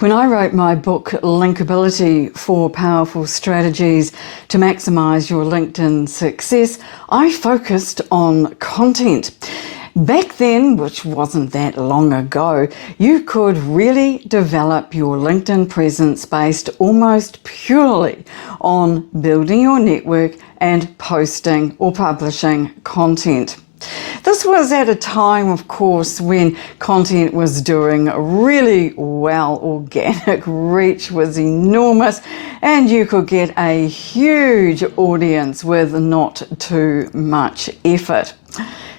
When I wrote my book, Linkability, 4 Powerful Strategies to Maximize Your LinkedIn Success, I focused on content. Back then, which wasn't that long ago, you could really develop your LinkedIn presence based almost purely on building your network and posting or publishing content. This was at a time, of course, when content was doing really well. Organic reach was enormous and you could get a huge audience with not too much effort.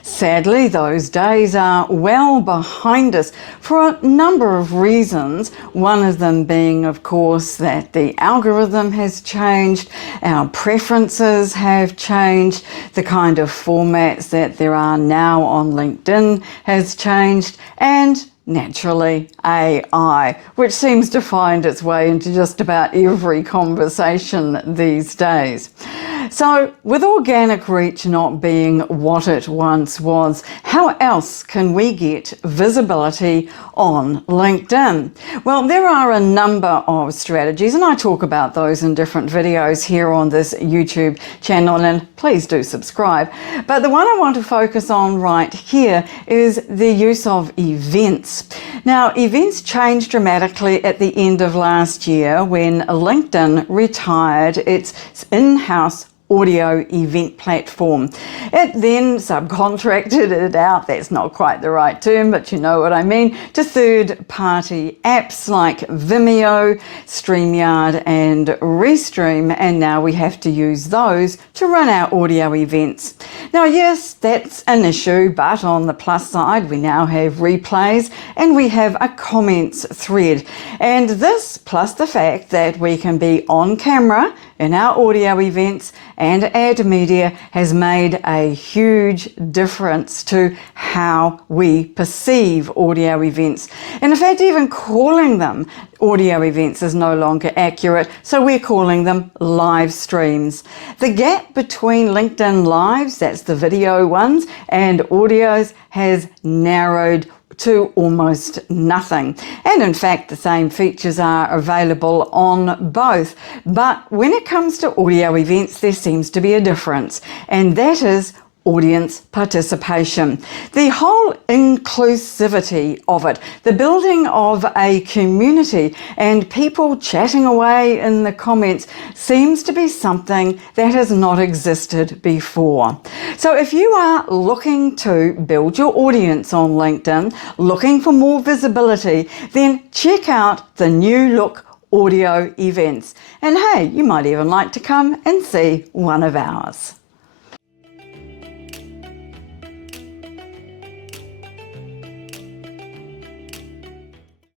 Sadly, those days are well behind us for a number of reasons. One of them being, of course, that the algorithm has changed, our preferences have changed, the kind of formats that there are now on LinkedIn has changed, and naturally, AI, which seems to find its way into just about every conversation these days. So, with organic reach not being what it once was, how else can we get visibility on LinkedIn? Well, there are a number of strategies, and I talk about those in different videos here on this YouTube channel, and please do subscribe. But the one I want to focus on right here is the use of events. Now, events changed dramatically at the end of last year when LinkedIn retired its in-house audio event platform. It then subcontracted it out, that's not quite the right term, but you know what I mean, to third-party apps like Vimeo, StreamYard and Restream, and now we have to use those to run our audio events. Now yes, that's an issue, but on the plus side we now have replays and we have a comments thread. And this, plus the fact that we can be on camera in our audio events and add media, has made a huge difference to how we perceive audio events. And in fact, even calling them audio events is no longer accurate, so we're calling them live streams. The gap between LinkedIn Lives, that's the video ones, and audios has narrowed to almost nothing. And in fact, the same features are available on both. But when it comes to audio events, there seems to be a difference, and that is audience participation. The whole inclusivity of it, the building of a community and people chatting away in the comments seems to be something that has not existed before. So if you are looking to build your audience on LinkedIn, looking for more visibility, then check out the new look audio events. And hey, you might even like to come and see one of ours.